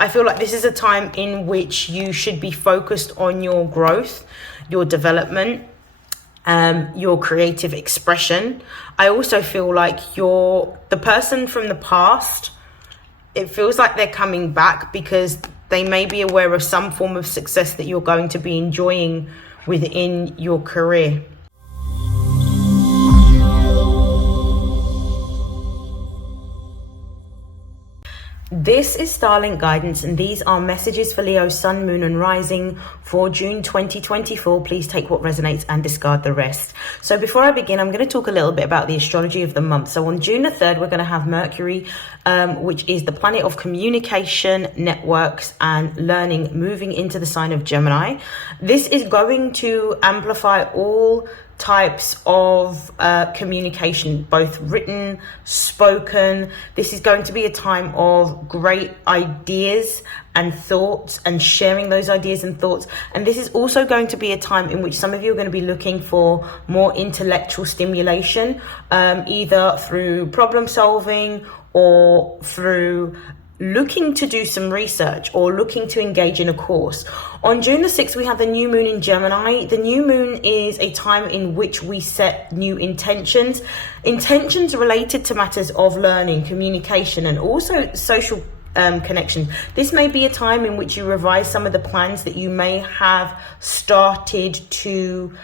I feel like this is a time in which you should be focused on your growth, your development, your creative expression. I also feel like the person from the past, it feels like they're coming back because they may be aware of some form of success that you're going to be enjoying within your career. This is StarLink guidance, and these are messages for Leo, Sun, Moon and Rising for June 2024. Please take what resonates and discard the rest. So before I begin, I'm going to talk a little bit about the astrology of the month. So on June the 3rd, we're going to have Mercury, which is the planet of communication, networks and learning, moving into the sign of Gemini. This is going to amplify all types of communication, both written, spoken. This is going to be a time of great ideas and thoughts and sharing those ideas and thoughts. And this is also going to be a time in which some of you are going to be looking for more intellectual stimulation, either through problem solving or through looking to do some research or looking to engage in a course. On June the 6th, we have the new moon in Gemini. The new moon is a time in which we set new intentions related to matters of learning, communication, and also social connection. This may be a time in which you revise some of the plans that you may have started to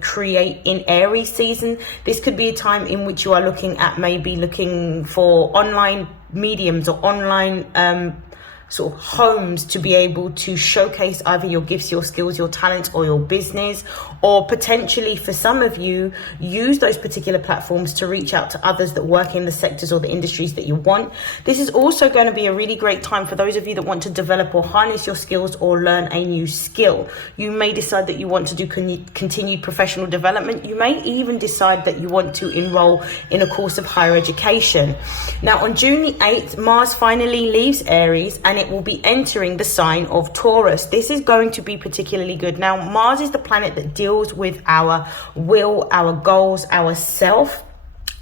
create in Aries season. This could be a time in which you are looking for online mediums or online sort of homes to be able to showcase either your gifts, your skills, your talents, or your business, or potentially for some of you, use those particular platforms to reach out to others that work in the sectors or the industries that you want. This is also going to be a really great time for those of you that want to develop or harness your skills or learn a new skill. You may decide that you want to do continued professional development. You may even decide that you want to enroll in a course of higher education. Now, on June the 8th, Mars finally leaves Aries and it will be entering the sign of Taurus. This is going to be particularly good. Now, Mars is the planet that deals with our will, our goals, our self,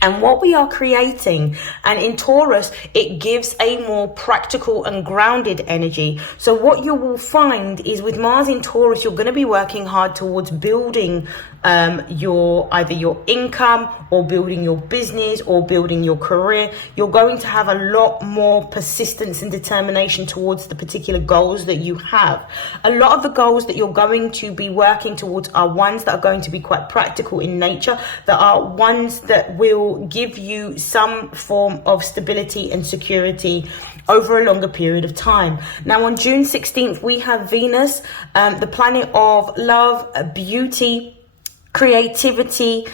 and what we are creating. And in Taurus, it gives a more practical and grounded energy. So what you will find is with Mars in Taurus, you're going to be working hard towards building either your income or building your business or building your career. You're going to have a lot more persistence and determination towards the particular goals that you have. A lot of the goals that you're going to be working towards are ones that are going to be quite practical in nature, that are ones that will give you some form of stability and security over a longer period of time. Now, on June 16th, we have Venus, the planet of love, beauty, creativity,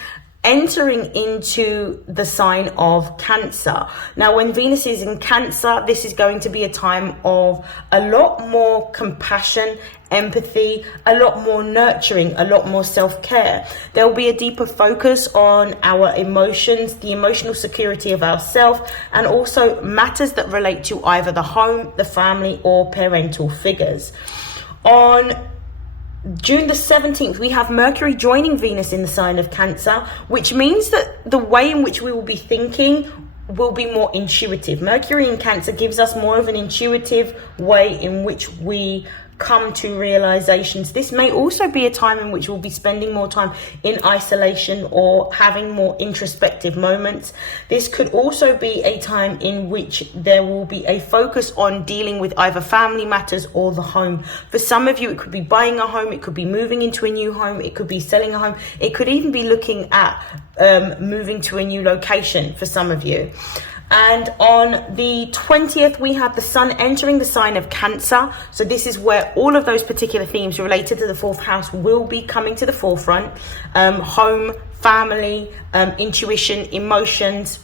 entering into the sign of Cancer. Now, when Venus is in Cancer, this is going to be a time of a lot more compassion, empathy, a lot more nurturing, a lot more self-care. There will be a deeper focus on our emotions, the emotional security of ourselves, and also matters that relate to either the home, the family, or parental figures. On June the 17th, we have Mercury joining Venus in the sign of Cancer, which means that the way in which we will be thinking will be more intuitive. Mercury in Cancer gives us more of an intuitive way in which we come to realizations. This may also be a time in which we'll be spending more time in isolation or having more introspective moments. This could also be a time in which there will be a focus on dealing with either family matters or the home. For some of you, it could be buying a home, it could be moving into a new home, it could be selling a home, it could even be looking at moving to a new location for some of you. And on the 20th, we have the sun entering the sign of Cancer. So this is where all of those particular themes related to the fourth house will be coming to the forefront. Home, family, intuition, emotions,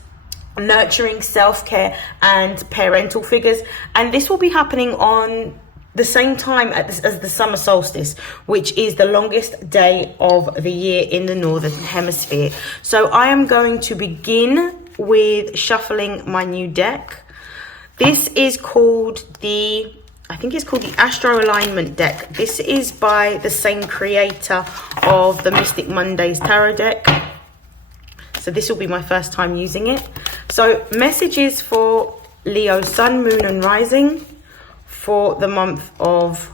nurturing, self-care, and parental figures. And this will be happening on the same time as the summer solstice, which is the longest day of the year in the northern hemisphere. So I am going to begin with shuffling my new deck. This is called the Astro Alignment deck. This is by the same creator of the Mystic Mondays tarot deck. So this will be my first time using it. So messages for Leo, Sun, Moon and Rising for the month of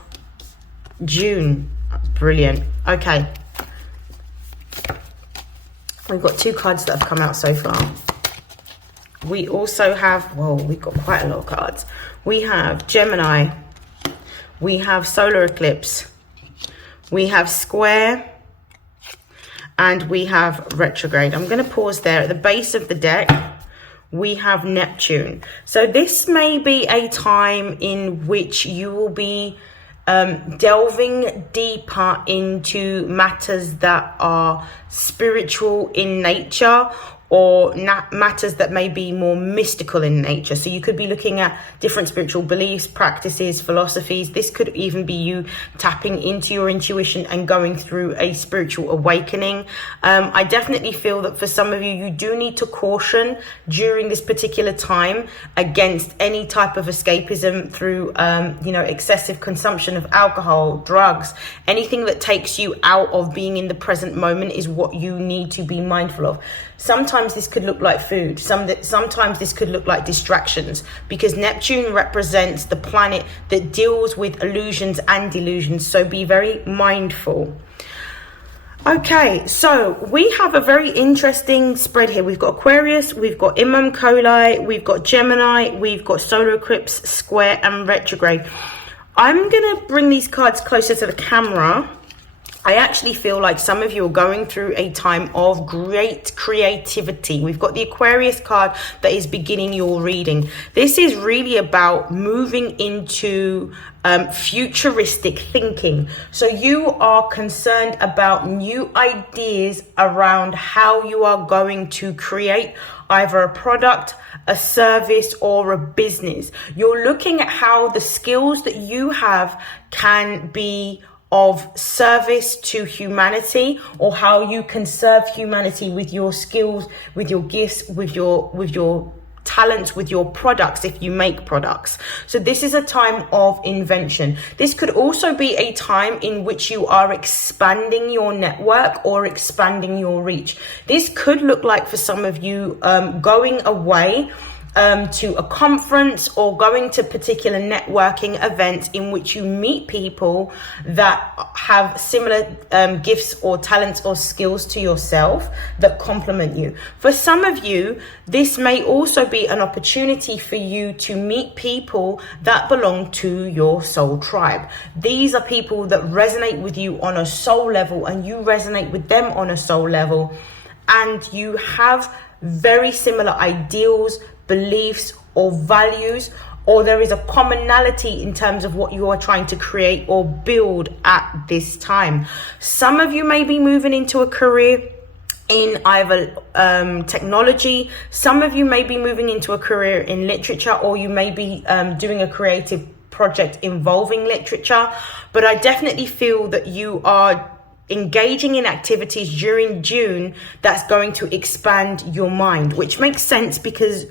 June. Brilliant. Okay. We've got 2 cards that have come out so far. We also have, well, we've got quite a lot of cards. We have Gemini. We have solar eclipse. We have square. And we have retrograde. I'm going to pause there. At the base of the deck, we have Neptune. So this may be a time in which you will be delving deeper into matters that are spiritual in nature, or matters that may be more mystical in nature. So you could be looking at different spiritual beliefs, practices, philosophies. This could even be you tapping into your intuition and going through a spiritual awakening. I definitely feel that for some of you, you do need to caution during this particular time against any type of escapism through, excessive consumption of alcohol, drugs. Anything that takes you out of being in the present moment is what you need to be mindful of. Sometimes this could look like food. Sometimes this could look like distractions, because Neptune represents the planet that deals with illusions and delusions. So be very mindful. Okay, so we have a very interesting spread here. We've got Aquarius, we've got Imam Coli, we've got Gemini, we've got solar eclipse, square, and retrograde. I'm going to bring these cards closer to the camera. I actually feel like some of you are going through a time of great creativity. We've got the Aquarius card that is beginning your reading. This is really about moving into futuristic thinking. So you are concerned about new ideas around how you are going to create either a product, a service, or a business. You're looking at how the skills that you have can be of service to humanity, or how you can serve humanity with your skills, with your gifts, with your talents, with your products, if you make products. So this is a time of invention. This could also be a time in which you are expanding your network or expanding your reach. This could look like, for some of you, going away to a conference or going to particular networking events in which you meet people that have similar gifts or talents or skills to yourself that complement you. For some of you, this may also be an opportunity for you to meet people that belong to your soul tribe. These are people that resonate with you on a soul level, and you resonate with them on a soul level, and you have very similar ideals, beliefs, or values, or there is a commonality in terms of what you are trying to create or build at this time. Some of you may be moving into a career in either technology. Some of you may be moving into a career in literature, or you may be doing a creative project involving literature. But I definitely feel that you are engaging in activities during June that's going to expand your mind, which makes sense because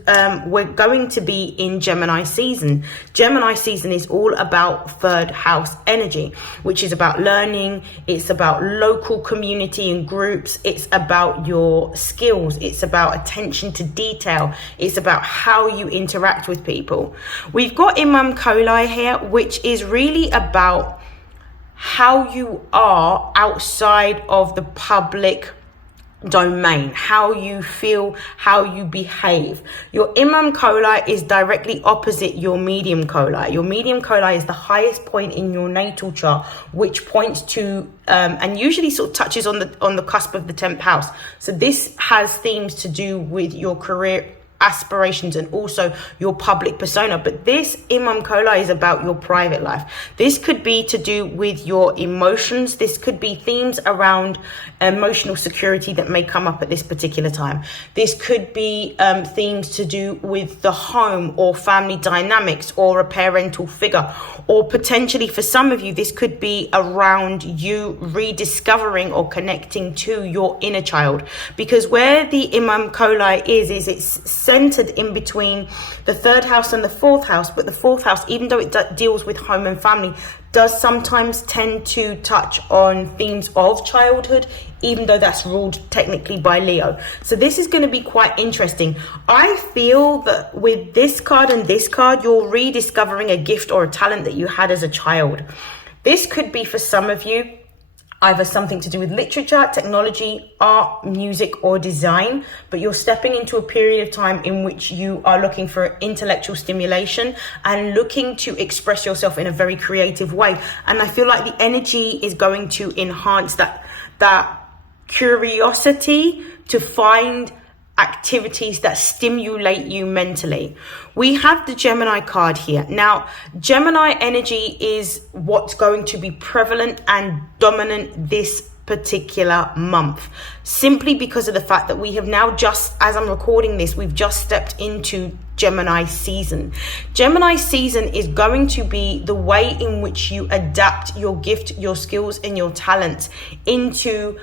we're going to be in Gemini season. Gemini season is all about third house energy, which is about learning. It's about local community and groups. It's about your skills. It's about attention to detail. It's about how you interact with people. We've got Imam Coli here, which is really about how you are outside of the public domain, how you feel, how you behave. Your Imam Coli is directly opposite your medium Coli. Your medium Coli is the highest point in your natal chart, which points to and usually sort of touches on the cusp of the 10th house. So this has themes to do with your career aspirations and also your public persona, but this Imam Coli is about your private life. This could be to do with your emotions. This could be themes around emotional security that may come up at this particular time. This could be themes to do with the home or family dynamics or a parental figure, or potentially for some of you this could be around you rediscovering or connecting to your inner child, because where the Imam Coli is it's centered in between the third house and the fourth house. But the fourth house, even though it deals with home and family, does sometimes tend to touch on themes of childhood, even though that's ruled technically by Leo. So this is going to be quite interesting. I feel that with this card and this card, you're rediscovering a gift or a talent that you had as a child. This could be for some of you either something to do with literature, technology, art, music, or design, but you're stepping into a period of time in which you are looking for intellectual stimulation and looking to express yourself in a very creative way. And I feel like the energy is going to enhance that curiosity to find activities that stimulate you mentally. We have the Gemini card here. Now, Gemini energy is what's going to be prevalent and dominant this particular month, simply because of the fact that we have now just, as I'm recording this, we've just stepped into Gemini season. Gemini season is going to be the way in which you adapt your gift, your skills, and your talents into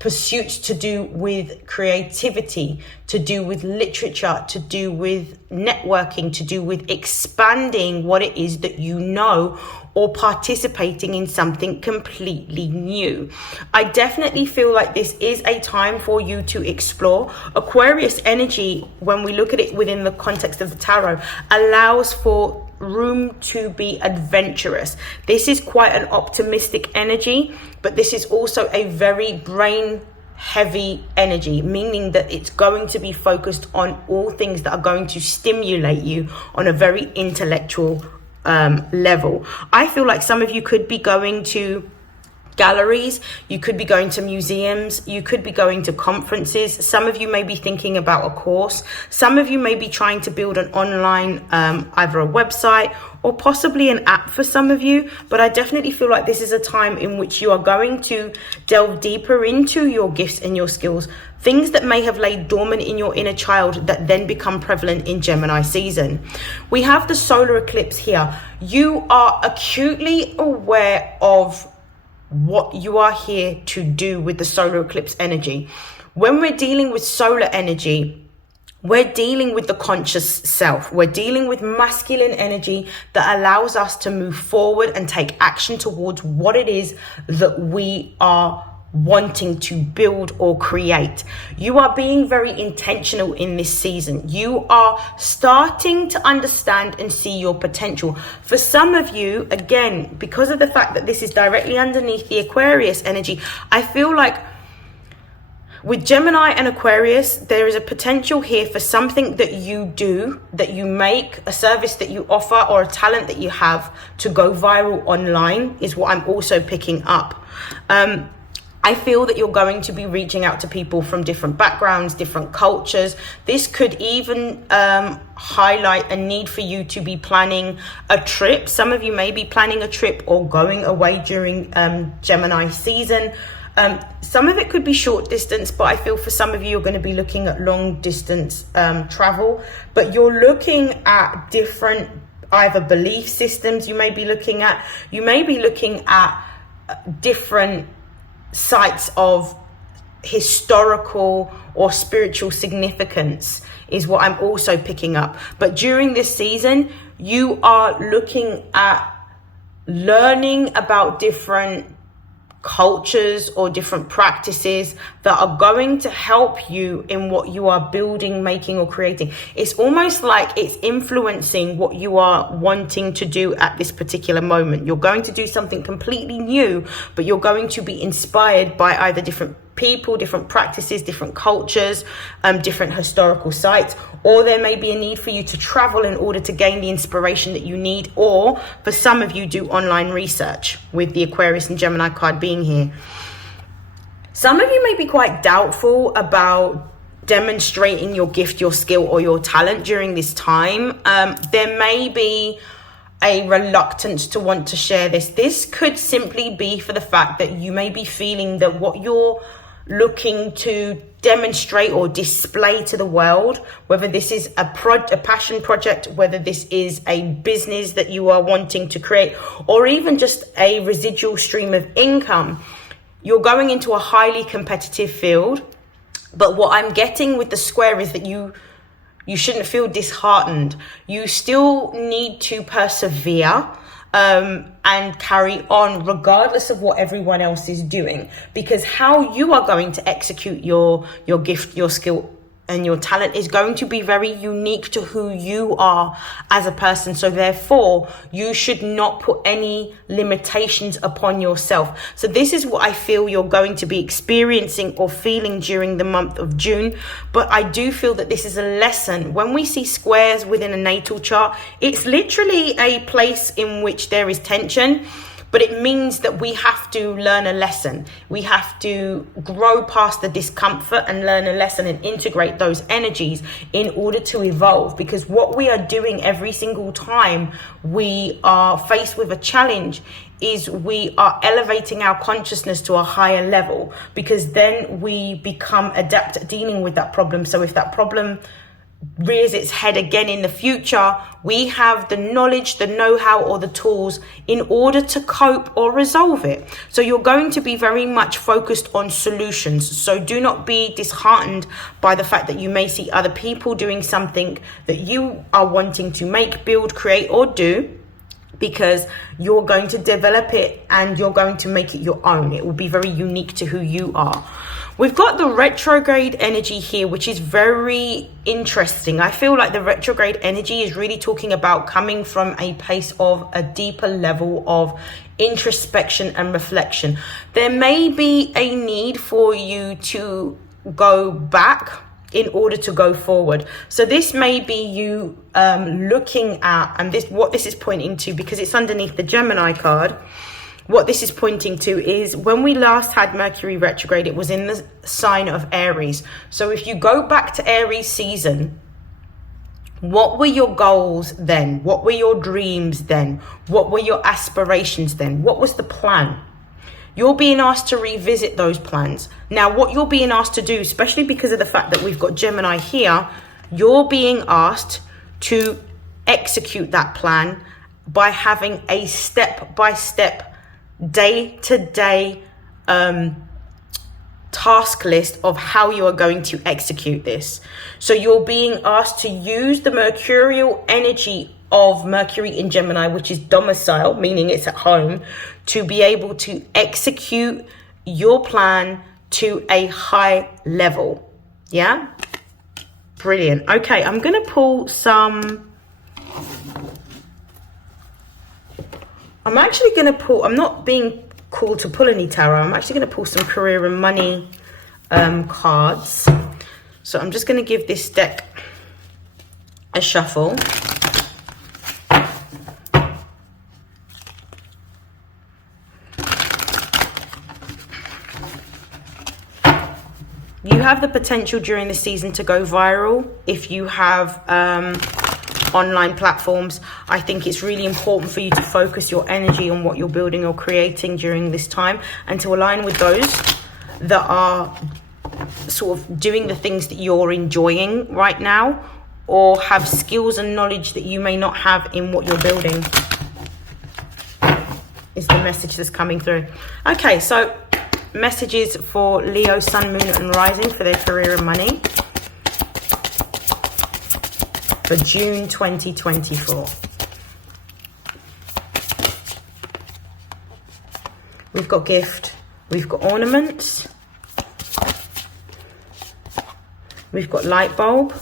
pursuits to do with creativity, to do with literature, to do with networking, to do with expanding what it is that you know, or participating in something completely new. I definitely feel like this is a time for you to explore. Aquarius energy, when we look at it within the context of the tarot, allows for room to be adventurous. This is quite an optimistic energy, but this is also a very brain heavy energy, meaning that it's going to be focused on all things that are going to stimulate you on a very intellectual level. I feel like some of you could be going to galleries, you could be going to museums, you could be going to conferences. Some of you may be thinking about a course. Some of you may be trying to build an online, either a website or possibly an app for some of you. But I definitely feel like this is a time in which you are going to delve deeper into your gifts and your skills, things that may have laid dormant in your inner child that then become prevalent in Gemini season. We have the solar eclipse here. You are acutely aware of what you are here to do with the solar eclipse energy. When we're dealing with solar energy, we're dealing with the conscious self. We're dealing with masculine energy that allows us to move forward and take action towards what it is that we are wanting to build or create. You are being very intentional in this season. You are starting to understand and see your potential. For some of you, again, because of the fact that this is directly underneath the Aquarius energy, I feel like with Gemini and Aquarius, there is a potential here for something that you do, that you make, a service that you offer, or a talent that you have to go viral online, is what I'm also picking up. I feel that you're going to be reaching out to people from different backgrounds, different cultures. This could even highlight a need for you to be planning a trip. Some of you may be planning a trip or going away during Gemini season. Some of it could be short distance, but I feel for some of you, you're going to be looking at long distance travel. But you're looking at different either belief systems you may be looking at. You may be looking at different sites of historical or spiritual significance is what I'm also picking up. But during this season, you are looking at learning about different cultures or different practices that are going to help you in what you are building, making, or creating. It's almost like it's influencing what you are wanting to do at this particular moment. You're going to do something completely new, but you're going to be inspired by either different people, different practices, different cultures, different historical sites, or there may be a need for you to travel in order to gain the inspiration that you need, or for some of you, do online research with the Aquarius and Gemini card being here. Some of you may be quite doubtful about demonstrating your gift, your skill, or your talent during this time. There may be a reluctance to want to share this. This could simply be for the fact that you may be feeling that what you're looking to demonstrate or display to the world, whether this is a passion project, whether this is a business that you are wanting to create, or even just a residual stream of income, you're going into a highly competitive field. But what I'm getting with the square is that You shouldn't feel disheartened. You still need to persevere and carry on regardless of what everyone else is doing, because how you are going to execute your gift, your skill and your talent is going to be very unique to who you are as a person. So therefore, you should not put any limitations upon yourself. So this is what I feel you're going to be experiencing or feeling during the month of June. But I do feel that this is a lesson. When we see squares within a natal chart, it's literally a place in which there is tension. But it means that we have to learn a lesson. We have to grow past the discomfort and learn a lesson and integrate those energies in order to evolve. Because what we are doing every single time we are faced with a challenge is we are elevating our consciousness to a higher level, because then we become adept at dealing with that problem. So if that problem rears its head again in the future, we have the knowledge, the know-how, or the tools in order to cope or resolve it. So you're going to be very much focused on solutions. So do not be disheartened by the fact that you may see other people doing something that you are wanting to make, build, create, or do, because you're going to develop it and you're going to make it your own. It will be very unique to who you are. We've got the retrograde energy here, which is very interesting. I feel like the retrograde energy is really talking about coming from a place of a deeper level of introspection and reflection. There may be a need for you to go back in order to go forward. So this may be you looking at, and what this is pointing to, because it's underneath the Gemini card, what this is pointing to is when we last had Mercury retrograde, it was in the sign of Aries. So if you go back to Aries season, what were your goals then? What were your dreams then? What were your aspirations then? What was the plan? You're being asked to revisit those plans. Now, what you're being asked to do, especially because of the fact that we've got Gemini here, you're being asked to execute that plan by having a step-by-step, day-to-day task list of how you are going to execute this. So you're being asked to use the mercurial energy of Mercury in Gemini, which is domicile, meaning it's at home, to be able to execute your plan to a high level. Yeah? Brilliant. Okay, I'm going to pull some... I'm actually going to pull... I'm not being called to pull any tarot. I'm actually going to pull some career and money cards. So I'm just going to give this deck a shuffle. You have the potential during the season to go viral if you have online platforms. I think it's really important for you to focus your energy on what you're building or creating during this time, and to align with those that are sort of doing the things that you're enjoying right now, or have skills and knowledge that you may not have in what you're building, is the message that's coming through. Okay, so messages for Leo, Sun, Moon and Rising for their career and money for June 2024. We've got gift, we've got ornaments, we've got light bulb,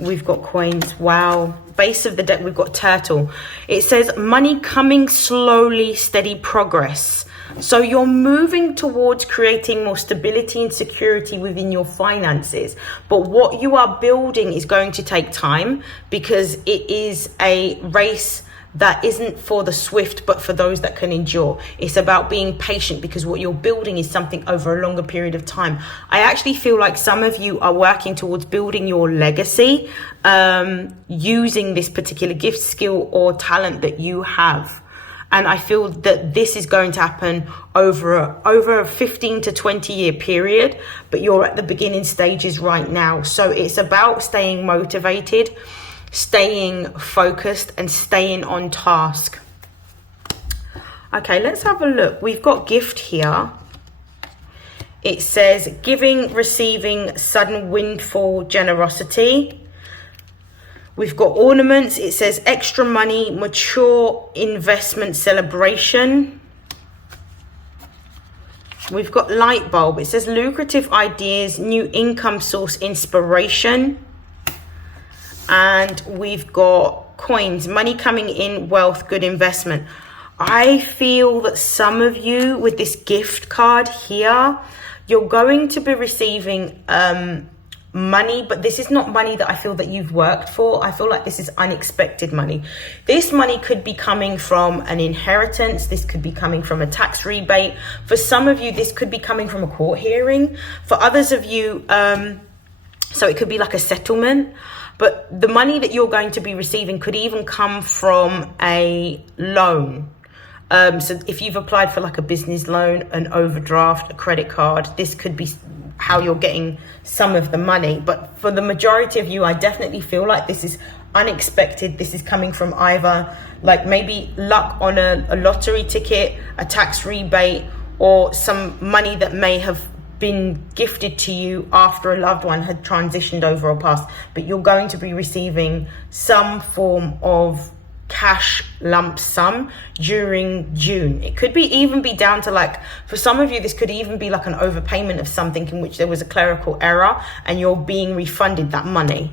we've got coins. Wow. Base of the deck, we've got turtle. It says money coming slowly, steady progress. So you're moving towards creating more stability and security within your finances. But what you are building is going to take time, because it is a race that isn't for the swift, but for those that can endure. It's about being patient, because what you're building is something over a longer period of time. I actually feel like some of you are working towards building your legacy using this particular gift, skill or talent that you have. And I feel that this is going to happen over a 15 to 20 year period, but you're at the beginning stages right now. So it's about staying motivated, staying focused and staying on task. Okay, let's have a look. We've got gift here. It says giving, receiving, sudden windfall, generosity. We've got ornaments. It says extra money, mature investment, celebration. We've got light bulb. It says lucrative ideas, new income source, inspiration. And we've got coins, money coming in, wealth, good investment. I feel that some of you with this gift card here, you're going to be receiving money, but this is not money that I feel that you've worked for. I feel like this is unexpected money. This money could be coming from an inheritance. This could be coming from a tax rebate. For some of you, this could be coming from a court hearing. For others of you, so it could be like a settlement. But the money that you're going to be receiving could even come from a loan. So if you've applied for like a business loan, an overdraft, a credit card, this could be how you're getting some of the money. But for the majority of you, I definitely feel like this is unexpected. This is coming from either like maybe luck on a lottery ticket, a tax rebate, or some money that may have been gifted to you after a loved one had transitioned over or passed. But you're going to be receiving some form of cash lump sum during June. It could be even be down to like, for some of you, this could even be like an overpayment of something in which there was a clerical error and you're being refunded that money.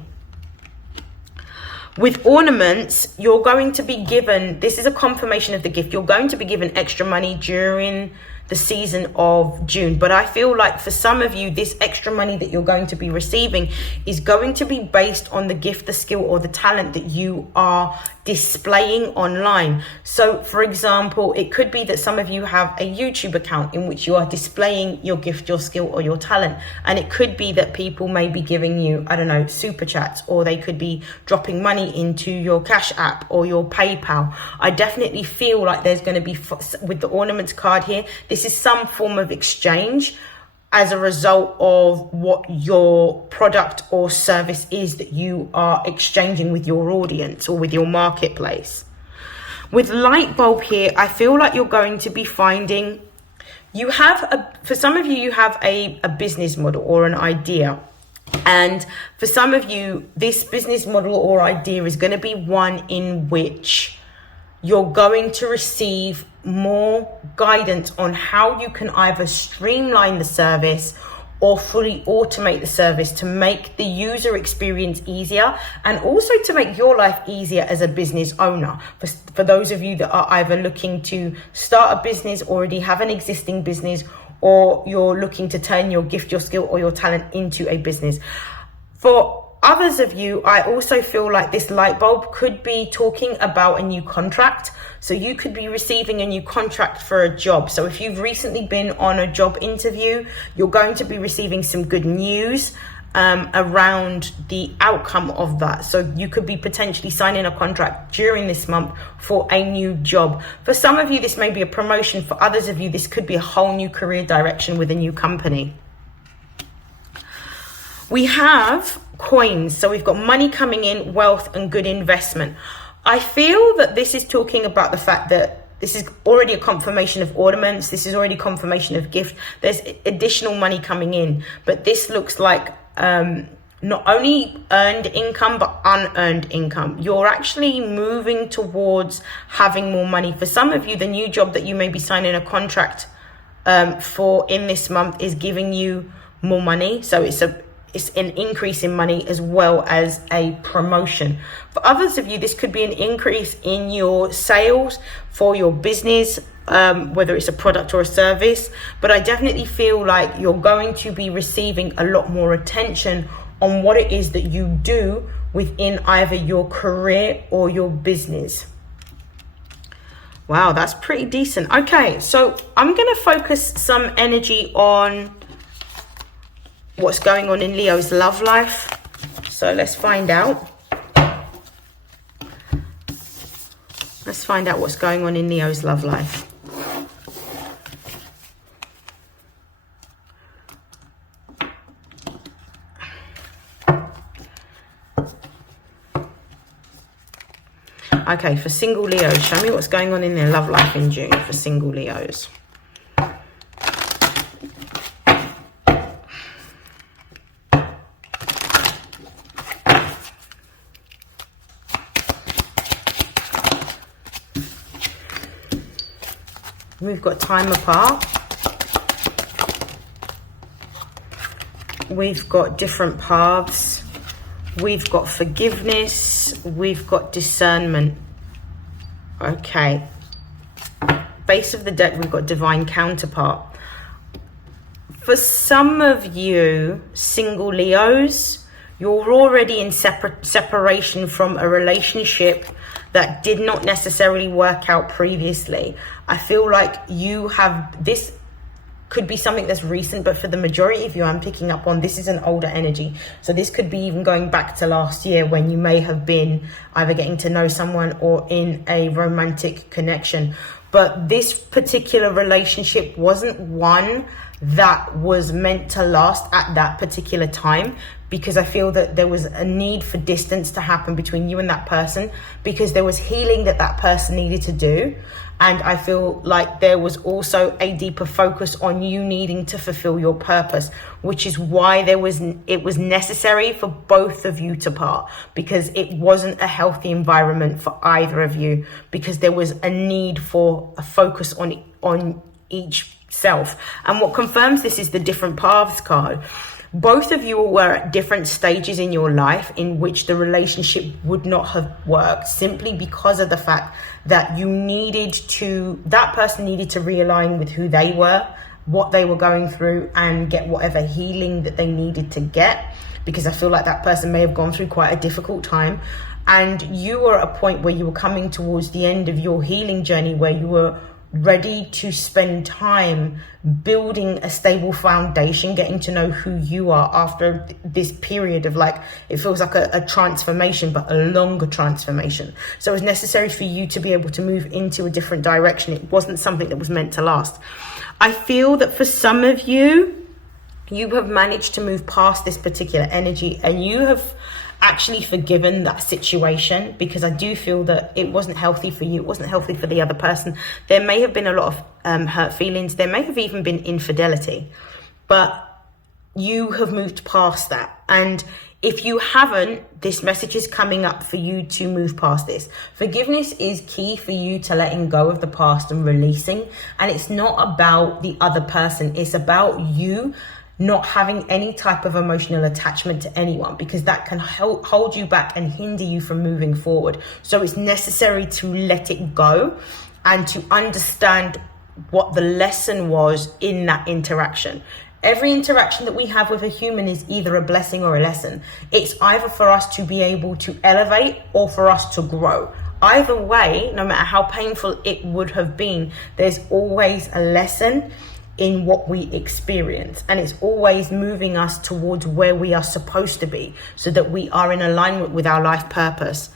With ornaments, you're going to be given, this is a confirmation of the gift, you're going to be given extra money during the season of June. But I feel like for some of you, this extra money that you're going to be receiving is going to be based on the gift, the skill, or the talent that you are displaying online. So for example, it could be that some of you have a YouTube account in which you are displaying your gift, your skill, or your talent. And it could be that people may be giving you, I don't know, super chats, or they could be dropping money into your Cash App or your PayPal. I definitely feel like there's going to be, with the ornaments card here, this is some form of exchange as a result of what your product or service is that you are exchanging with your audience or with your marketplace. With light bulb here, I feel like you're going to be finding, you have, for some of you, you have a business model or an idea. And for some of you, this business model or idea is going to be one in which you're going to receive more guidance on how you can either streamline the service or fully automate the service to make the user experience easier and also to make your life easier as a business owner. For those of you that are either looking to start a business, already have an existing business, or you're looking to turn your gift, your skill, or your talent into a business. For others of you, I also feel like this light bulb could be talking about a new contract. So you could be receiving a new contract for a job. So if you've recently been on a job interview, you're going to be receiving some good news around the outcome of that. So you could be potentially signing a contract during this month for a new job. For some of you, this may be a promotion. For others of you, this could be a whole new career direction with a new company. We have coins. So we've got money coming in, wealth, and good investment. I feel that this is talking about the fact that this is already a confirmation of ornaments. This is already confirmation of gift. There's additional money coming in, but this looks like not only earned income, but unearned income. You're actually moving towards having more money. For some of you, the new job that you may be signing a contract for in this month is giving you more money. So it's an increase in money as well as a promotion. For others of you, this could be an increase in your sales for your business, whether it's a product or a service. But I definitely feel like you're going to be receiving a lot more attention on what it is that you do within either your career or your business. Wow, that's pretty decent. Okay, so I'm going to focus some energy on what's going on in Leo's love life. So let's find out. Let's find out what's going on in Leo's love life. Okay, for single Leos, show me what's going on in their love life in June for single Leos. We've got time apart. We've got different paths. We've got forgiveness. We've got discernment. Okay. Base of the deck, we've got divine counterpart. For some of you, single Leos, you're already in separation from a relationship that did not necessarily work out previously. I feel like you have, this could be something that's recent, but for the majority of you, I'm picking up on, this is an older energy. So this could be even going back to last year when you may have been either getting to know someone or in a romantic connection. But this particular relationship wasn't one that was meant to last at that particular time, because I feel that there was a need for distance to happen between you and that person, because there was healing that that person needed to do. And I feel like there was also a deeper focus on you needing to fulfill your purpose, which is why it was necessary for both of you to part, because it wasn't a healthy environment for either of you, because there was a need for a focus on each self. And what confirms this is the different paths card. Both of you were at different stages in your life in which the relationship would not have worked, simply because of the fact that that person needed to realign with who they were, what they were going through, and get whatever healing that they needed to get, because I feel like that person may have gone through quite a difficult time. And you were at a point where you were coming towards the end of your healing journey, where you were ready to spend time building a stable foundation, getting to know who you are after this period of, like, it feels like a transformation, but a longer transformation. So it was necessary for you to be able to move into a different direction. It wasn't something that was meant to last. I feel that for some of you, you have managed to move past this particular energy, and you have actually forgiven that situation, because I do feel that it wasn't healthy for you. It wasn't healthy for the other person. There may have been a lot of hurt feelings. There may have even been infidelity, but you have moved past that. And if you haven't, this message is coming up for you to move past this. Forgiveness is key for you to letting go of the past and releasing. And it's not about the other person. It's about you not having any type of emotional attachment to anyone, because that can hold you back and hinder you from moving forward. So it's necessary to let it go and to understand what the lesson was in that interaction. Every interaction that we have with a human is either a blessing or a lesson. It's either for us to be able to elevate or for us to grow. Either way, no matter how painful it would have been, there's always a lesson in what we experience, and it's always moving us towards where we are supposed to be, so that we are in alignment with our life purpose.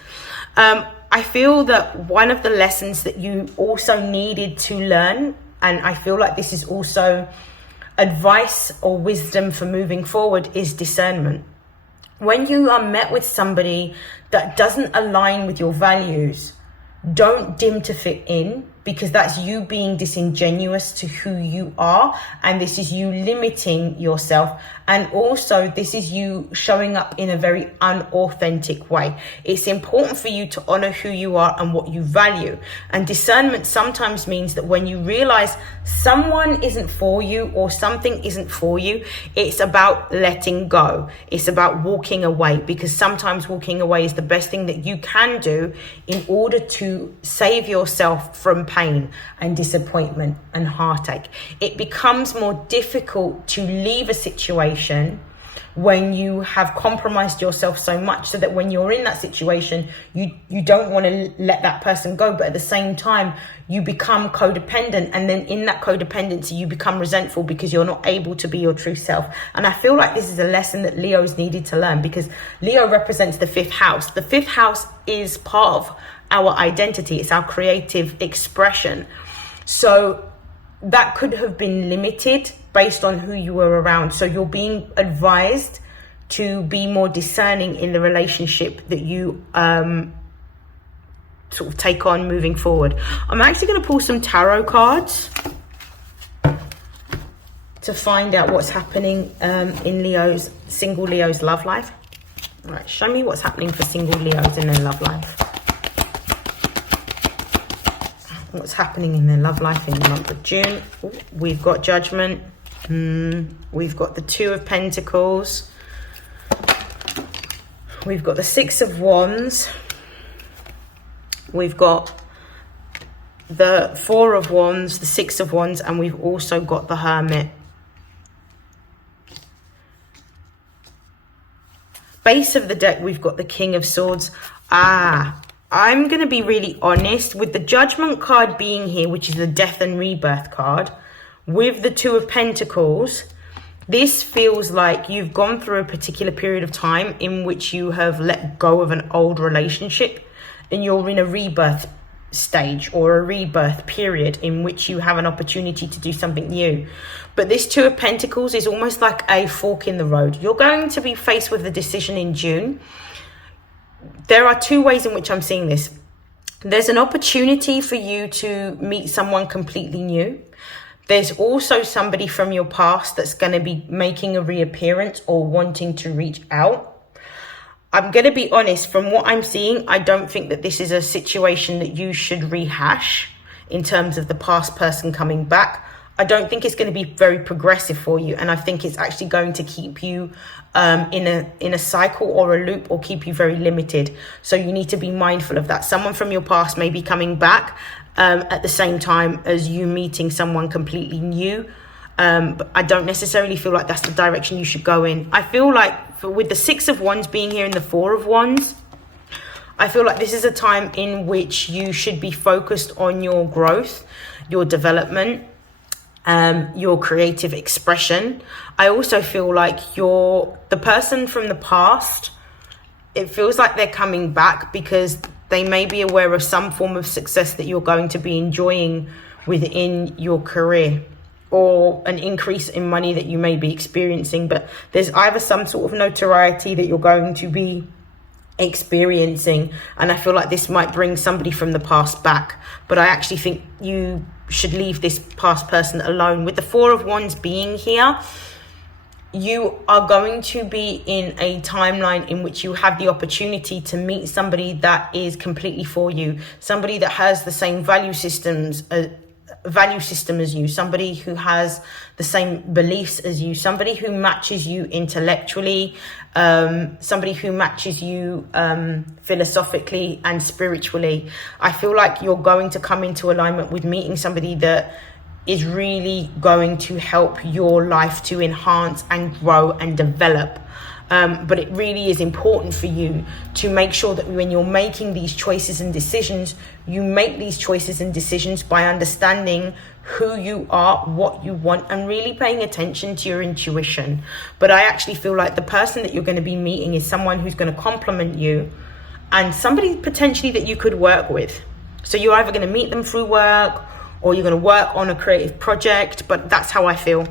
I feel that one of the lessons that you also needed to learn, and I feel like this is also advice or wisdom for moving forward, is discernment. When you are met with somebody that doesn't align with your values, don't dim to fit in, because that's you being disingenuous to who you are, and this is you limiting yourself, and also this is you showing up in a very unauthentic way. It's important for you to honor who you are and what you value. And discernment sometimes means that when you realize someone isn't for you or something isn't for you, it's about letting go. It's about walking away, because sometimes walking away is the best thing that you can do in order to save yourself from pain and disappointment and heartache. It becomes more difficult to leave a situation when you have compromised yourself so much, so that when you're in that situation, you don't want to let that person go, but at the same time you become codependent, and then in that codependency you become resentful because you're not able to be your true self. And I feel like this is a lesson that Leo's needed to learn, because Leo represents the fifth house. The fifth house is part of our identity. It's our creative expression. So that could have been limited based on who you were around. So you're being advised to be more discerning in the relationship that you sort of take on moving forward. I'm actually going to pull some tarot cards to find out what's happening in single Leo's love life. All right, show me what's happening for single Leos in their love life. what's happening in their love life in the month of June. Ooh, we've got Judgment. We've got the Two of Pentacles. We've got the Six of Wands. We've got the Four of Wands, the Six of Wands, and we've also got the Hermit. Base of the deck, we've got the King of Swords. I'm going to be really honest with the Judgment card being here, which is the Death and Rebirth card, with the Two of Pentacles. This feels like you've gone through a particular period of time in which you have let go of an old relationship and you're in a rebirth stage or a rebirth period in which you have an opportunity to do something new. But this Two of Pentacles is almost like a fork in the road. You're going to be faced with a decision in June. There are two ways in which I'm seeing this. There's an opportunity for you to meet someone completely new. There's also somebody from your past that's going to be making a reappearance or wanting to reach out. I'm going to be honest, from what I'm seeing, I don't think that this is a situation that you should rehash in terms of the past person coming back. I don't think it's going to be very progressive for you. And I think it's actually going to keep you in a cycle or a loop, or keep you very limited. So you need to be mindful of that. Someone from your past may be coming back at the same time as you meeting someone completely new. But I don't necessarily feel like that's the direction you should go in. I feel like with the Six of Wands being here and the Four of Wands, I feel like this is a time in which you should be focused on your growth, your development, your creative expression. I also feel like the person from the past, it feels like they're coming back because they may be aware of some form of success that you're going to be enjoying within your career, or an increase in money that you may be experiencing. But there's either some sort of notoriety that you're going to be experiencing, and I feel like this might bring somebody from the past back. But I actually think you should leave this past person alone. With the Four of Wands being here, you are going to be in a timeline in which you have the opportunity to meet somebody that is completely for you, somebody that has the same value system as you, somebody who has the same beliefs as you, somebody who matches you intellectually, somebody who matches you philosophically and spiritually. I feel like you're going to come into alignment with meeting somebody that is really going to help your life to enhance and grow and develop. But it really is important for you to make sure that when you're making these choices and decisions, you make these choices and decisions by understanding who you are, what you want, and really paying attention to your intuition. But I actually feel like the person that you're going to be meeting is someone who's going to complement you, and somebody potentially that you could work with. So you're either going to meet them through work, or you're going to work on a creative project, but that's how I feel.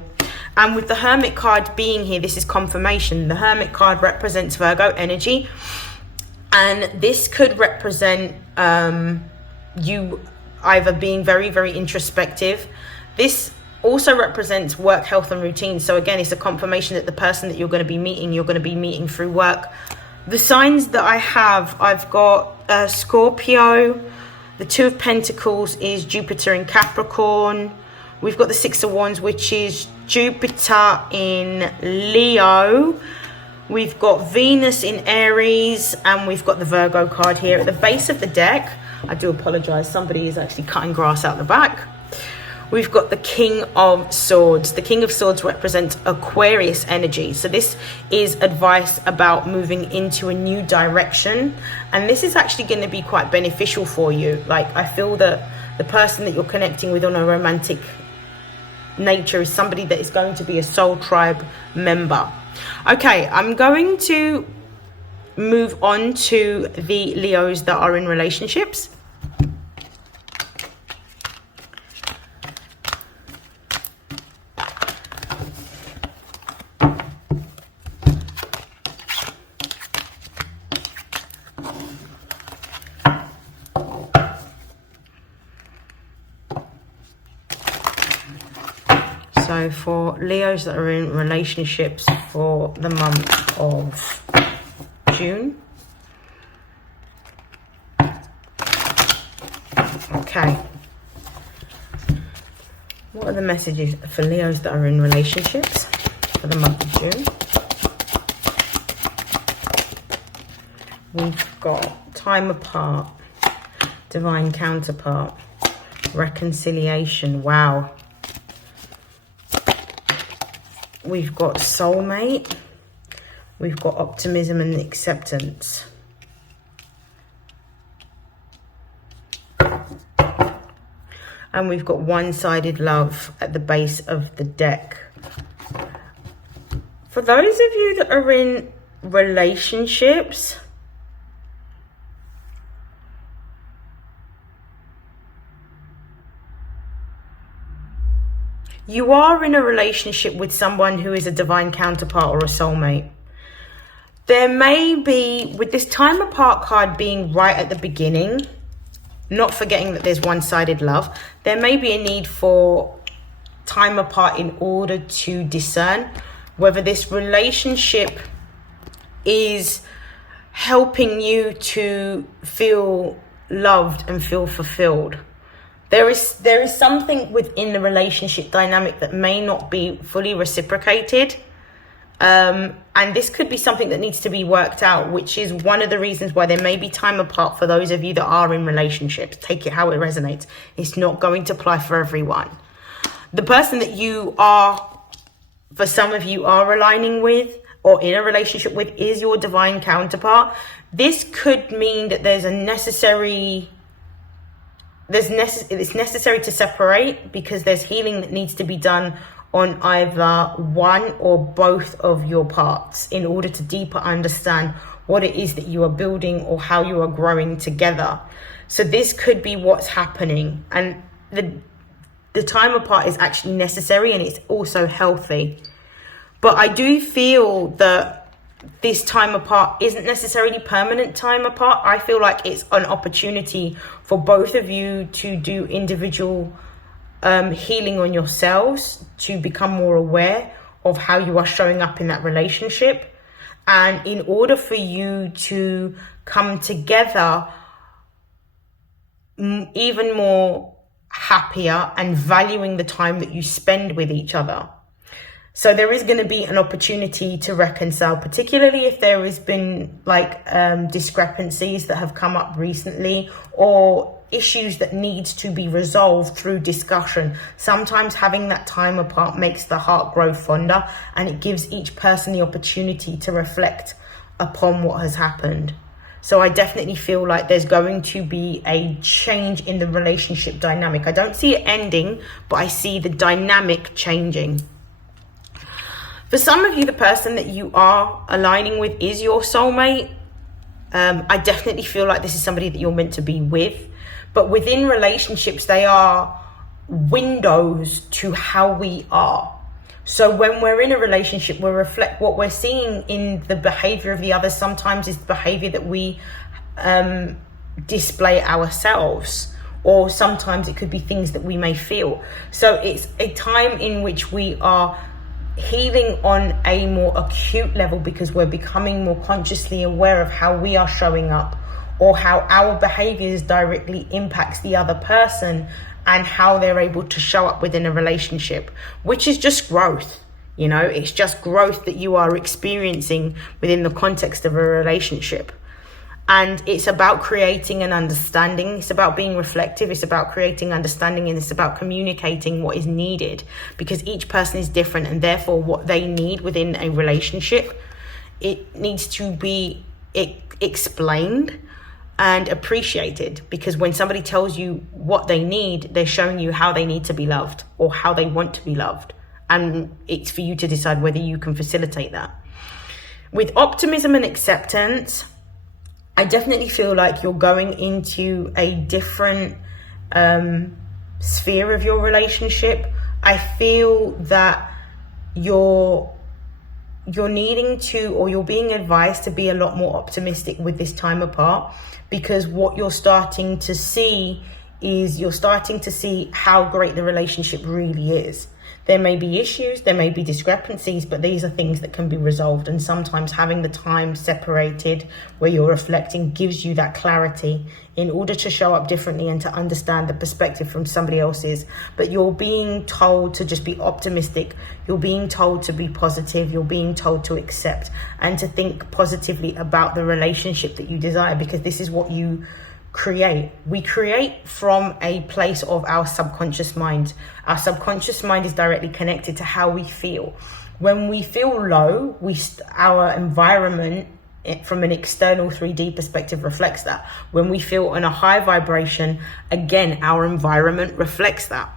And with the Hermit card being here, this is confirmation. The Hermit card represents Virgo energy. And this could represent you either being very, very introspective. This also represents work, health, and routine. So again, it's a confirmation that the person that you're going to be meeting through work. The signs that I have, I've got Scorpio. The Two of Pentacles is Jupiter in Capricorn. We've got the Six of Wands, which is Jupiter in Leo. We've got Venus in Aries, and we've got the Virgo card here at the base of the deck. I do apologize, somebody is actually cutting grass out the back. We've got the King of Swords. The King of Swords represents Aquarius energy. So this is advice about moving into a new direction. And this is actually going to be quite beneficial for you. Like, I feel that the person that you're connecting with on a romantic nature is somebody that is going to be a soul tribe member. Okay, I'm going to move on to the Leos that are in relationships. So for Leos that are in relationships for the month of June. Okay. What are the messages for Leos that are in relationships for the month of June? We've got time apart, divine counterpart, reconciliation. Wow. We've got soulmate. We've got optimism and acceptance. And we've got one-sided love at the base of the deck. For those of you that are in relationships, you are in a relationship with someone who is a divine counterpart or a soulmate. There may be, with this time apart card being right at the beginning, not forgetting that there's one-sided love, there may be a need for time apart in order to discern whether this relationship is helping you to feel loved and feel fulfilled. There is something within the relationship dynamic that may not be fully reciprocated. And this could be something that needs to be worked out, which is one of the reasons why there may be time apart for those of you that are in relationships. Take it how it resonates. It's not going to apply for everyone. The person that you are, for some of you, are aligning with or in a relationship with is your divine counterpart. This could mean that there's a necessary... it's necessary to separate because there's healing that needs to be done on either one or both of your parts in order to deeper understand what it is that you are building or how you are growing together. So this could be what's happening, and the time apart is actually necessary and it's also healthy. But I do feel that this time apart isn't necessarily permanent time apart. I feel like it's an opportunity for both of you to do individual healing on yourselves, to become more aware of how you are showing up in that relationship. And in order for you to come together even more happier and valuing the time that you spend with each other. So there is going to be an opportunity to reconcile, particularly if there has been discrepancies that have come up recently or issues that needs to be resolved through discussion. Sometimes having that time apart makes the heart grow fonder, and it gives each person the opportunity to reflect upon what has happened. So I definitely feel like there's going to be a change in the relationship dynamic. I don't see it ending, but I see the dynamic changing. For some of you, the person that you are aligning with is your soulmate. I definitely feel like this is somebody that you're meant to be with. But within relationships, they are windows to how we are. So when we're in a relationship, we reflect what we're seeing in the behavior of the other. Sometimes it's the behavior that we display ourselves, or sometimes it could be things that we may feel. So it's a time in which we are healing on a more acute level because we're becoming more consciously aware of how we are showing up, or how our behaviors directly impacts the other person and how they're able to show up within a relationship, which is just growth. You know, it's just growth that you are experiencing within the context of a relationship. And it's about creating an understanding. It's about being reflective. It's about creating understanding, and it's about communicating what is needed, because each person is different, and therefore what they need within a relationship, it needs to be explained and appreciated, because when somebody tells you what they need, they're showing you how they need to be loved or how they want to be loved. And it's for you to decide whether you can facilitate that. With optimism and acceptance, I definitely feel like you're going into a different sphere of your relationship. I feel that you're needing to, or you're being advised to be a lot more optimistic with this time apart, because what you're starting to see is how great the relationship really is. There may be issues, there may be discrepancies, but these are things that can be resolved. And sometimes having the time separated where you're reflecting gives you that clarity in order to show up differently and to understand the perspective from somebody else's. But you're being told to just be optimistic. You're being told to be positive. You're being told to accept and to think positively about the relationship that you desire, because this is what you create. We create from a place of our subconscious mind. Our subconscious mind is directly connected to how we feel. When we feel low, our environment from an external 3D perspective reflects that. When we feel on a high vibration, again, our environment reflects that.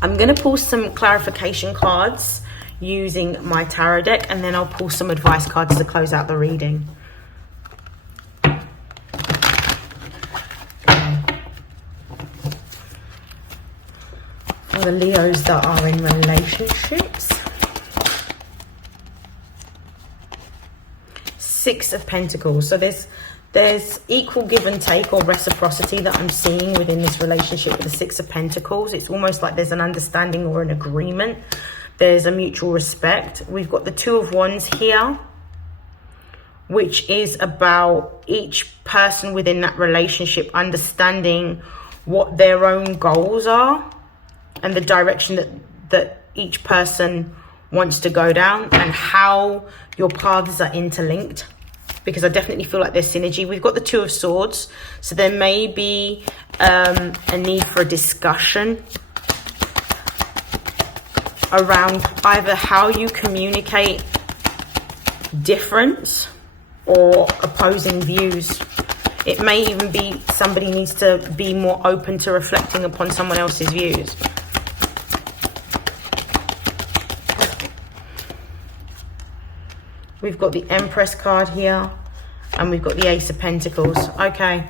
I'm going to pull some clarification cards using my tarot deck, and then I'll pull some advice cards to close out the reading. For the Leos that are in relationships. Six of Pentacles. So there's equal give and take or reciprocity that I'm seeing within this relationship with the Six of Pentacles. It's almost like there's an understanding or an agreement. There's a mutual respect. We've got the Two of Wands here, which is about each person within that relationship understanding what their own goals are and the direction that each person wants to go down, and how your paths are interlinked, because I definitely feel like there's synergy. We've got the Two of Swords, so there may be a need for a discussion around either how you communicate difference or opposing views. It may even be somebody needs to be more open to reflecting upon someone else's views. We've got the Empress card here, and we've got the Ace of Pentacles. Okay.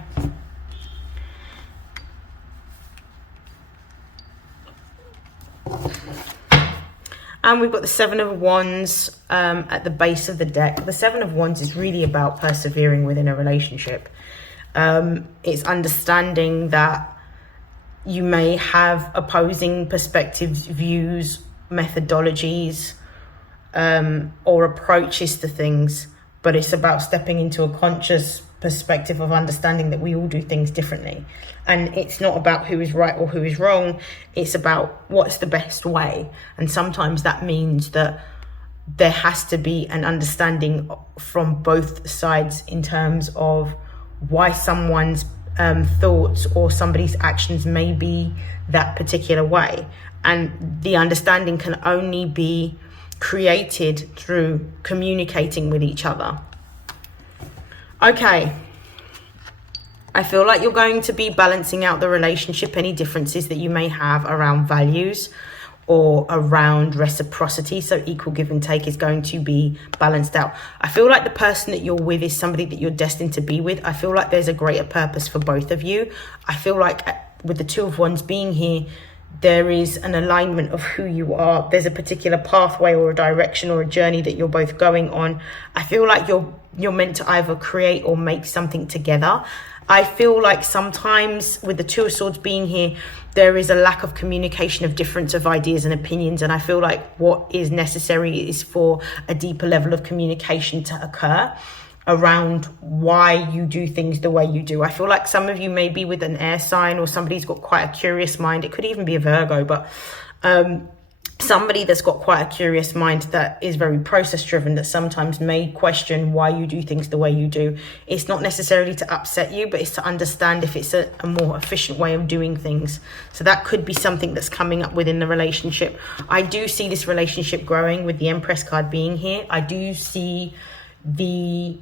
And we've got the Seven of Wands at the base of the deck. The Seven of Wands is really about persevering within a relationship. It's understanding that you may have opposing perspectives, views, methodologies, or approaches to things, but it's about stepping into a conscious perspective of understanding that we all do things differently. And it's not about who is right or who is wrong. It's about what's the best way. And sometimes that means that there has to be an understanding from both sides in terms of why someone's thoughts or somebody's actions may be that particular way. And the understanding can only be created through communicating with each other. Okay. I feel like you're going to be balancing out the relationship, any differences that you may have around values or around reciprocity. So equal give and take is going to be balanced out. I feel like the person that you're with is somebody that you're destined to be with. I feel like there's a greater purpose for both of you. I feel like with the Two of Wands being here, there is an alignment of who you are. There's a particular pathway or a direction or a journey that you're both going on. I feel like you're meant to either create or make something together. I feel like sometimes with the Two of Swords being here, there is a lack of communication of difference of ideas and opinions. And I feel like what is necessary is for a deeper level of communication to occur around why you do things the way you do. I feel like some of you may be with an air sign, or somebody's got quite a curious mind. It could even be a Virgo, but somebody that's got quite a curious mind that is very process driven, that sometimes may question why you do things the way you do. It's not necessarily to upset you, but it's to understand if it's a more efficient way of doing things. So that could be something that's coming up within the relationship. I do see this relationship growing with the Empress card being here. I do see the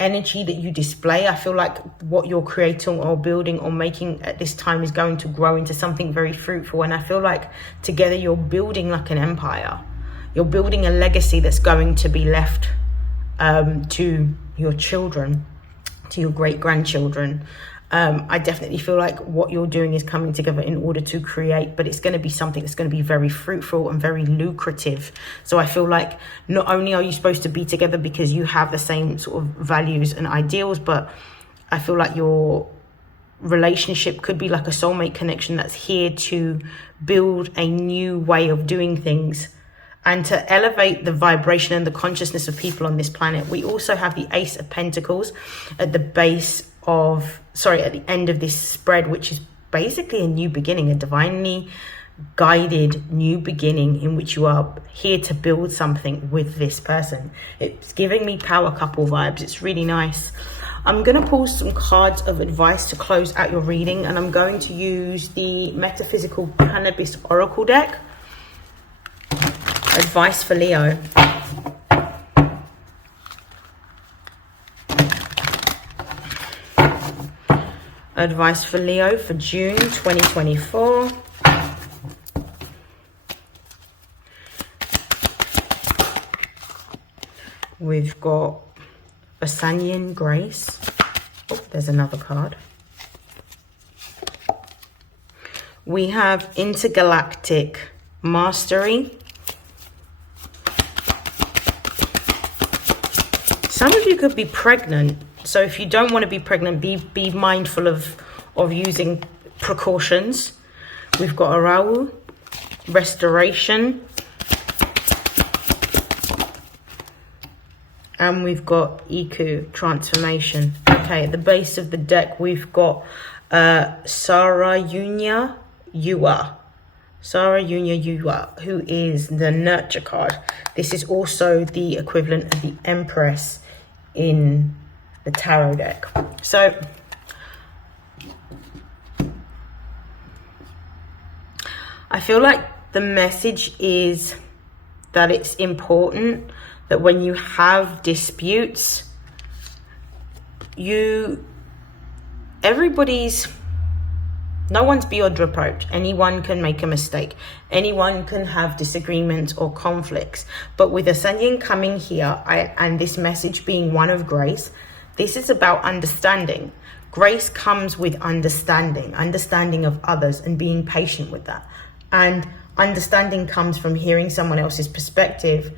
energy that you display. I feel like what you're creating or building or making at this time is going to grow into something very fruitful. And I feel like together you're building like an empire. You're building a legacy that's going to be left to your children, to your great-grandchildren. I definitely feel like what you're doing is coming together in order to create, but it's going to be something that's going to be very fruitful and very lucrative. So I feel like not only are you supposed to be together because you have the same sort of values and ideals, but I feel like you're relationship could be like a soulmate connection that's here to build a new way of doing things and to elevate the vibration and the consciousness of people on this planet. We also have the Ace of Pentacles at the at the end of this spread, which is basically a new beginning, a divinely guided new beginning in which you are here to build something with this person. It's giving me power couple vibes. It's really nice. I'm going to pull some cards of advice to close out your reading, and I'm going to use the Metaphysical Cannabis Oracle deck. Advice for Leo. Advice for Leo for June 2024. We've got Basanian Grace. Oh, there's another card. We have Intergalactic Mastery. Some of you could be pregnant. So if you don't want to be pregnant, be mindful of using precautions. We've got Arau, Restoration. And we've got Iku, Transformation. Okay, at the base of the deck, we've got Sarayunya Yua. Sarayunya Yua, who is the Nurture card. This is also the equivalent of the Empress in the Tarot deck. So, I feel like the message is that it's important that when you have disputes, no one's beyond reproach. Anyone can make a mistake. Anyone can have disagreements or conflicts. But with Ascension coming here, and this message being one of grace, this is about understanding. Grace comes with understanding of others and being patient with that. And understanding comes from hearing someone else's perspective,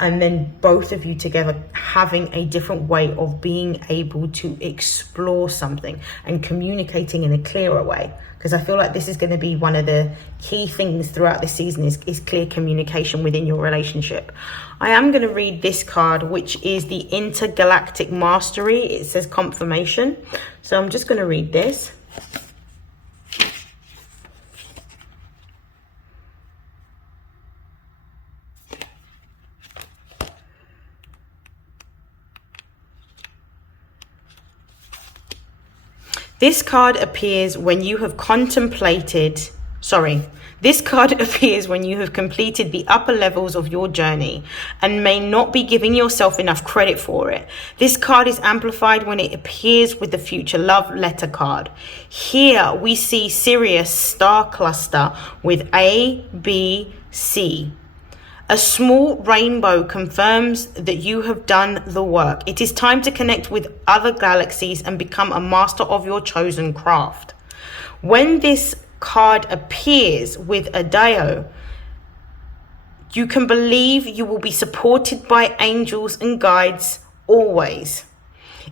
and then both of you together having a different way of being able to explore something and communicating in a clearer way. Because I feel like this is going to be one of the key things throughout this season is clear communication within your relationship. I am going to read this card, which is the Intergalactic Mastery. It says confirmation. So I'm just going to read this. This card appears when you have completed the upper levels of your journey and may not be giving yourself enough credit for it. This card is amplified when it appears with the future love letter card. Here we see Sirius star cluster with A, B, C. A small rainbow confirms that you have done the work. It is time to connect with other galaxies and become a master of your chosen craft. When this card appears with a Adao, you can believe you will be supported by angels and guides always.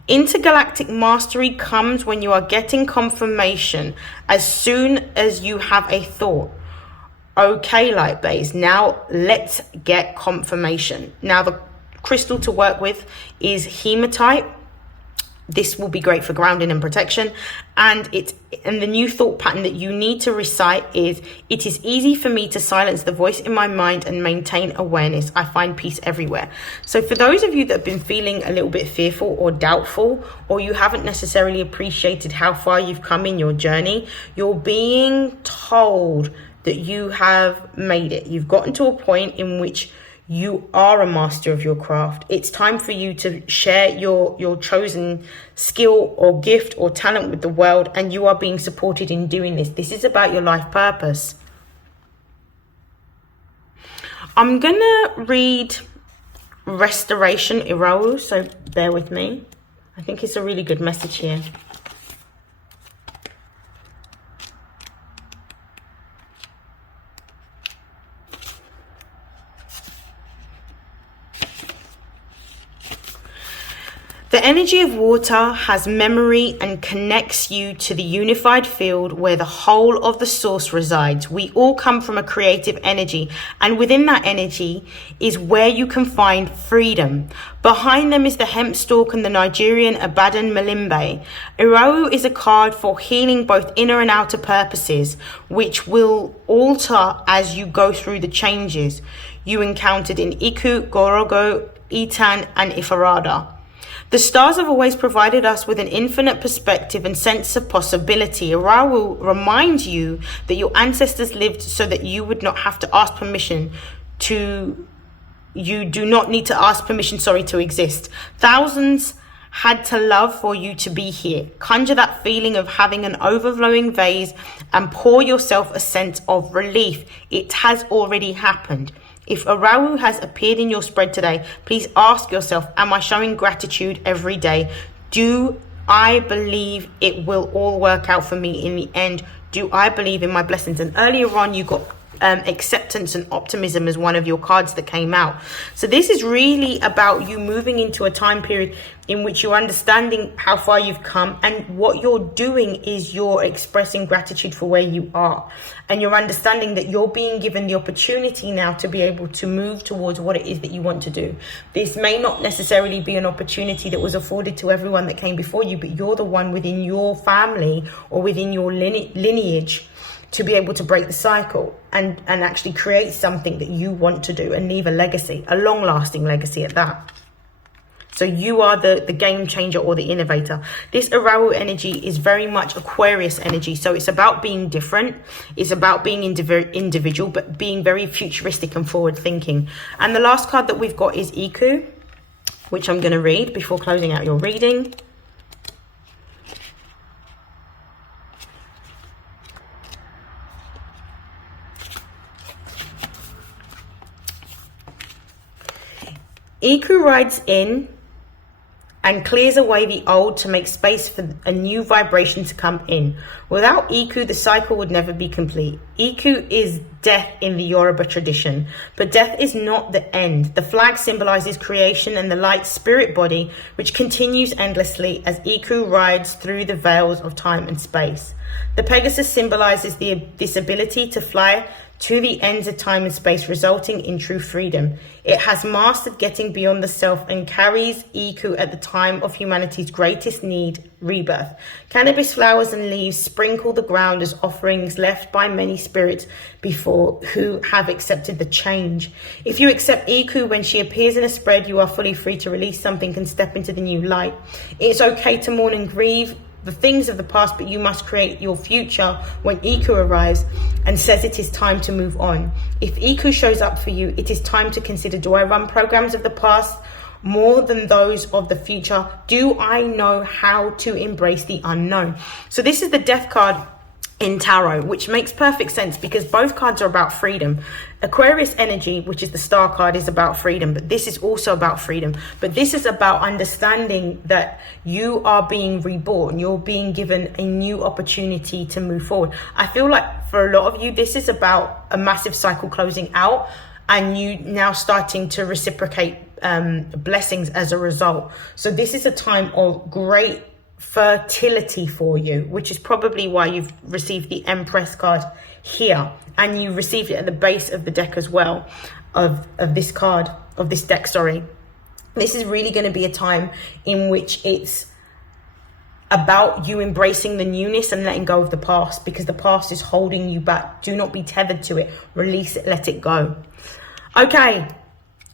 Intergalactic mastery comes when you are getting confirmation as soon as you have a thought. Okay, light base, now let's get confirmation. Now the crystal to work with is hematite. This will be great for grounding and protection. And the new thought pattern that you need to recite is, it is easy for me to silence the voice in my mind and maintain awareness. I find peace everywhere. So for those of you that have been feeling a little bit fearful or doubtful, or you haven't necessarily appreciated how far you've come in your journey, you're being told that you have made it. You've gotten to a point in which you are a master of your craft. It's time for you to share your chosen skill or gift or talent with the world, and you are being supported in doing this. This is about your life purpose. I'm gonna read Restoration Iraru, so bear with me. I think it's a really good message here. The energy of water has memory and connects you to the unified field where the whole of the source resides. We all come from a creative energy, and within that energy is where you can find freedom. Behind them is the hemp stalk and the Nigerian Abadan Malimbe. Irawu is a card for healing both inner and outer purposes, which will alter as you go through the changes you encountered in Iku, Gorogo, Itan, and Ifarada. The stars have always provided us with an infinite perspective and sense of possibility. Ra will remind you that your ancestors lived so that you would not have to ask permission to, you do not need to ask permission, to exist. Thousands had to love for you to be here. Conjure that feeling of having an overflowing vase and pour yourself a sense of relief. It has already happened. If Arawu has appeared in your spread today, please ask yourself, am I showing gratitude every day? Do I believe it will all work out for me in the end? Do I believe in my blessings? And earlier on, you got acceptance and optimism as one of your cards that came out. So this is really about you moving into a time period in which you're understanding how far you've come, and what you're doing is you're expressing gratitude for where you are, and you're understanding that you're being given the opportunity now to be able to move towards what it is that you want to do. This may not necessarily be an opportunity that was afforded to everyone that came before you, but you're the one within your family or within your lineage to be able to break the cycle and actually create something that you want to do and leave a legacy, a long-lasting legacy at that. So you are the game changer or the innovator. This Arawu energy is very much Aquarius energy. So it's about being different. It's about being individual, but being very futuristic and forward thinking. And the last card that we've got is Iku, which I'm going to read before closing out your reading. Iku rides in and clears away the old to make space for a new vibration to come in. Without Iku, the cycle would never be complete. Iku is death in the Yoruba tradition, but death is not the end. The flag symbolizes creation and the light spirit body, which continues endlessly as Iku rides through the veils of time and space. The Pegasus symbolizes this ability to fly to the ends of time and space, resulting in true freedom. It has mastered getting beyond the self and carries Iku at the time of humanity's greatest need, rebirth. Cannabis flowers and leaves sprinkle the ground as offerings left by many spirits before who have accepted the change. If you accept Iku when she appears in a spread, you are fully free to release something and step into the new light. It's okay to mourn and grieve the things of the past, but you must create your future when Iku arrives and says it is time to move on. If Iku shows up for you, it is time to consider, do I run programs of the past more than those of the future? Do I know how to embrace the unknown? So this is the death card in tarot, which makes perfect sense because both cards are about freedom. Aquarius energy, which is the star card, is about freedom, but this is also about freedom. But this is about understanding that you are being reborn. You're being given a new opportunity to move forward. I feel like for a lot of you, this is about a massive cycle closing out and you now starting to reciprocate blessings as a result. So this is a time of great fertility for you, which is probably why you've received the Empress card here, and you received it at the base of the deck as well, of this card, of this deck, sorry. This is really going to be a time in which it's about you embracing the newness and letting go of the past, because the past is holding you back. Do not be tethered to it. Release it, let it go. Okay,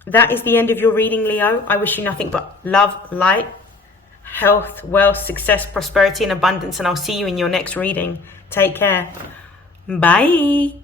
that is the end of your reading, Leo. I wish you nothing but love, light, health, wealth, success, prosperity, and abundance, and I'll see you in your next reading. Take care. Bye.